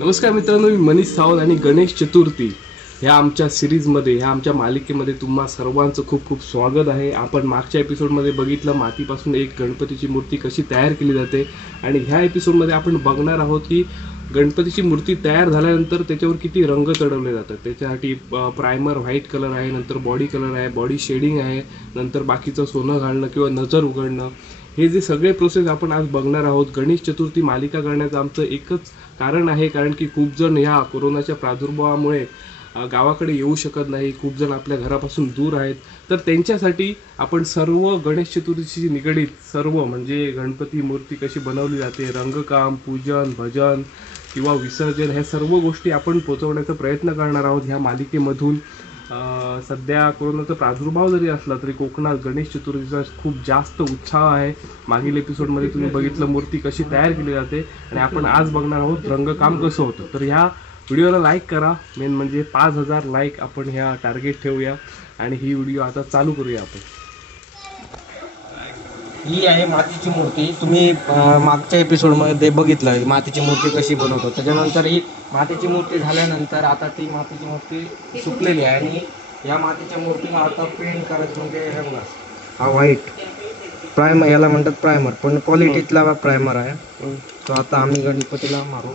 नमस्कार मित्रांनो, मी मनीष सावंत आणि गणेश चतुर्थी ह्या आमच्या सिरीजमध्ये, ह्या आमच्या मालिकेमध्ये तुम्हा सर्वांचं खूप खूप स्वागत आहे. आपण मागच्या एपिसोडमध्ये बघितलं मातीपासून एक गणपतीची मूर्ती कशी तयार केली जाते आणि ह्या एपिसोडमध्ये आपण बघणार आहोत की गणपतीची मूर्ती तयार झाल्यानंतर त्याच्यावर किती रंग चढवले जातात. त्याच्यासाठी प्रायमर व्हाईट कलर आहे, नंतर बॉडी कलर आहे, बॉडी शेडिंग आहे, नंतर बाकीचं सोनं घालणं किंवा नजर उघडणं, हे जे सगळे प्रोसेस आपण आज बघणार आहोत. गणेश चतुर्थी मालिका करण्याचं आमचं एकच कारण आहे, कारण की खूप जण ह्या कोरोनाच्या प्रादुर्भावामुळे गावाकडे येऊ शकत नाही, खूप जण आपल्या घरापासून दूर आहेत. तर त्यांच्यासाठी आपण सर्व गणेश चतुर्थीशी निगडीत सर्व म्हणजे गणपती मूर्ती कशी बनवली जाते, रंगकाम, पूजन, भजन किंवा विसर्जन, ह्या सर्व गोष्टी आपण पोचवण्याचा प्रयत्न करणार आहोत ह्या मालिकेमधून. सध्या कोरोनाचा प्रादुर्भाव जरी असला तरी कोकणात गणेश चतुर्थीचा खूप जास्त उत्साह आहे. मागील एपिसोडमध्ये तुम्ही बघितलं मूर्ती कशी तयार केली जाते आणि आपण आज बघणार आहोत रंगकाम कसं होतं. तर ह्या व्हिडिओला लाईक करा, मेन म्हणजे 5,000 लाईक आपण ह्या टार्गेट ठेवूया आणि ही व्हिडिओ आता चालू करूया आपण. ही आहे मातीची मूर्ती. तुम्ही मागच्या एपिसोडमध्ये बघितलं मातीची मूर्ती कशी बनवतो. त्याच्यानंतर ही मातीची मूर्ती झाल्यानंतर आता ती मातीची मूर्ती सुकलेली आहे आणि या मातीच्या मूर्तीला आता पेंट करायचं म्हणजे रंग. हा व्हाईट प्रायमर याला म्हणतात, प्रायमर पण क्वालिटीतला प्रायमर आहे. तो आता आम्ही गणपतीला मारू.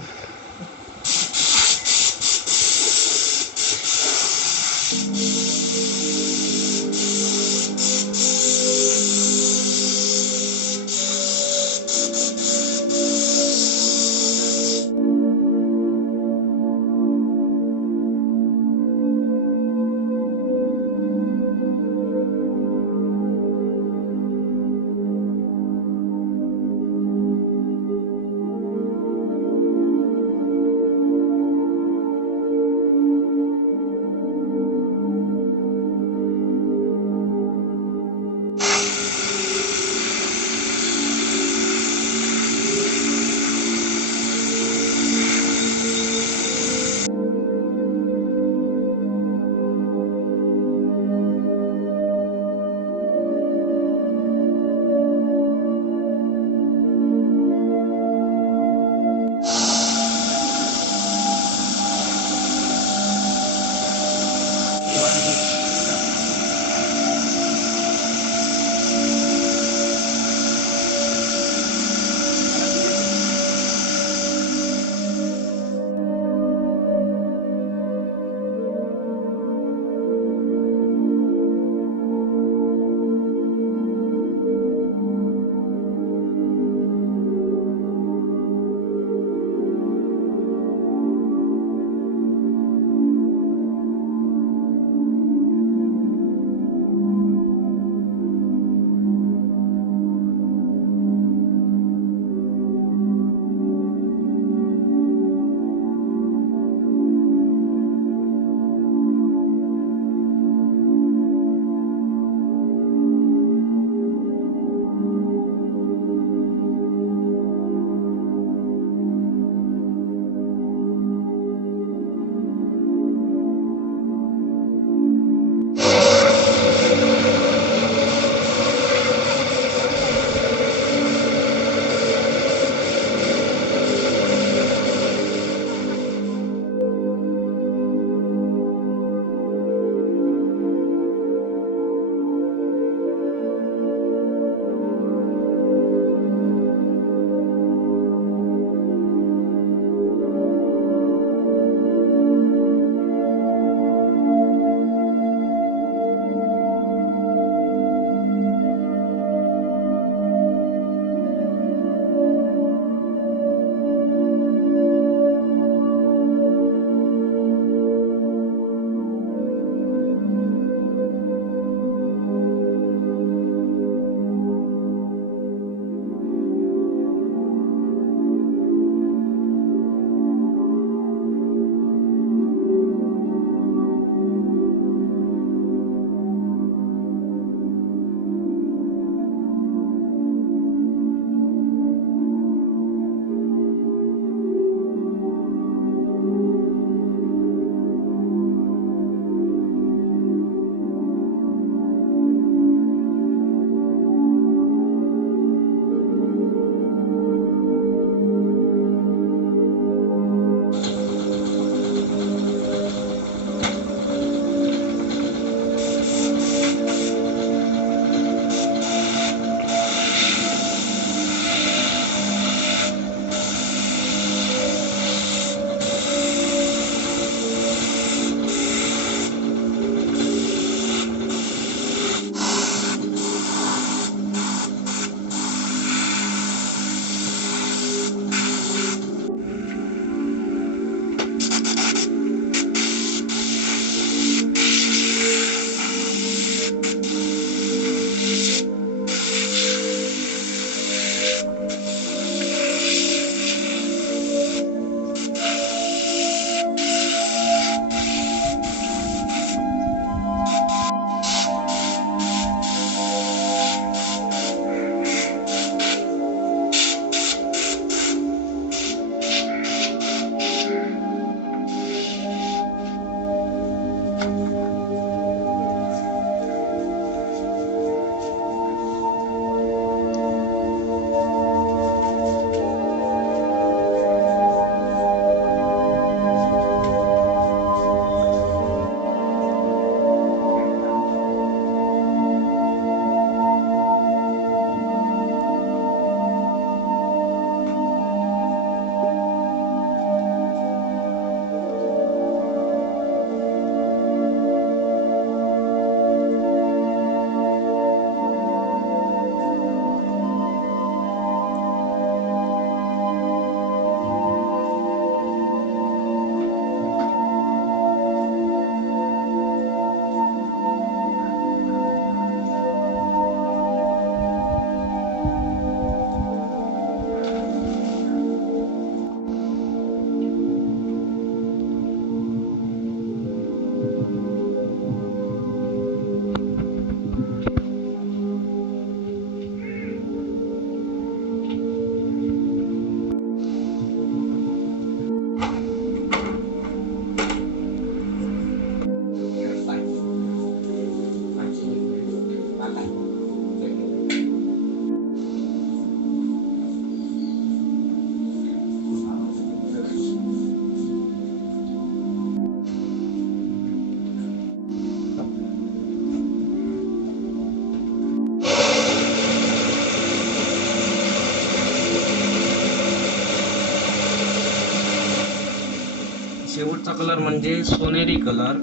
शेवटचा कलर म्हणजे सोनेरी कलर.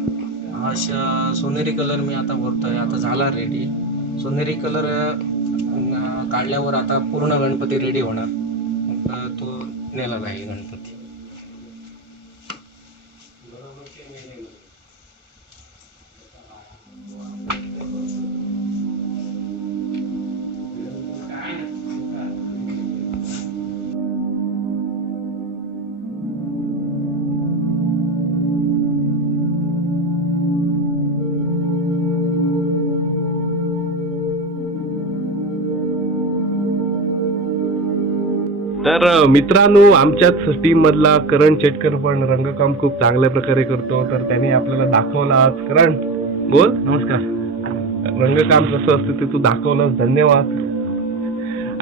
सोनेरी कलर मी आता भरतोय, आता झाला रेडी. सोनेरी कलर काढल्यावर आता पूर्ण गणपती रेडी होणार. मग तो नेला जाईल गणपती. तर मित्रांनो, आमच्याच टीम मधला करण चेटकर पण रंगकाम खूप चांगल्या प्रकारे करतो. तर त्याने आपल्याला दाखवलं आज. करण, बोल. नमस्कार. रंगकाम कसं असतं ते तू दाखवलं, धन्यवाद.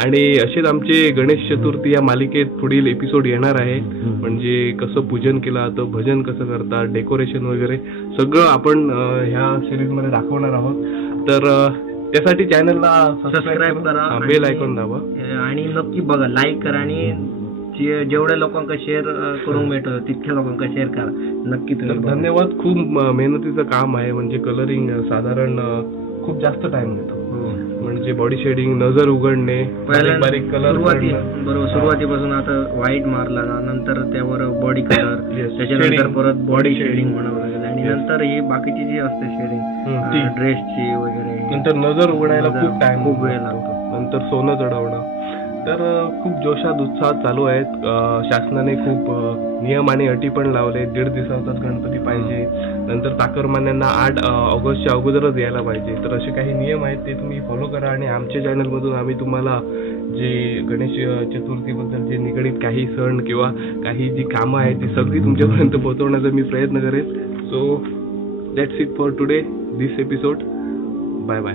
आणि असेच आमचे गणेश चतुर्थी या मालिकेत पुढील एपिसोड येणार आहे. म्हणजे कसं पूजन केलं जातं, भजन कसं करतात, डेकोरेशन वगैरे सगळं आपण ह्या सिरीज मध्ये दाखवणार आहोत. तर त्यासाठी चॅनलला सबस्क्राईब करा, बेल आयकॉन दाबा आणि नक्की बघा, लाईक करा आणि जेवढ्या लोकांना शेअर करून भेटतो तितक्या लोकांना शेअर करा. नक्की तुम्ही बघा. धन्यवाद. खूप मेहनतीचं काम आहे. म्हणजे कलरिंग साधारण खूप जास्त टाइम घेतो. म्हणजे बॉडी शेडिंग, नजर उघडणे, बारीक कलर. बरोबर, सुरुवातीपासून आता व्हाईट मारला ना, नंतर त्यावर बॉडी कलर, त्याच्यानंतर परत बॉडी शेडिंग म्हणावं लागेल, आणि नंतर ही बाकीची जी असते शेडिंग ड्रेसची वगैरे, नंतर नजर उघडायला खूप वेळ लागतो. नंतर सोनं चढवणं. तर खूप जोशात उत्साहात चालू आहेत. शासनाने खूप नियम आणि अटी पण लावले. 1.5 दिवसातच गणपती पाहिजे, नंतर चाकरमान्यांना 8 ऑगस्टच्या अगोदरच यायला पाहिजे. तर असे काही नियम आहेत, ते तुम्ही फॉलो करा. आणि आमच्या चॅनलमधून आम्ही तुम्हाला जे गणेश चतुर्थीबद्दल जे निगडीत काही सण किंवा काही जी कामं आहेत ती सगळी तुमच्यापर्यंत पोहोचवण्याचा मी प्रयत्न करेन. So that's it for today, this episode. Bye bye.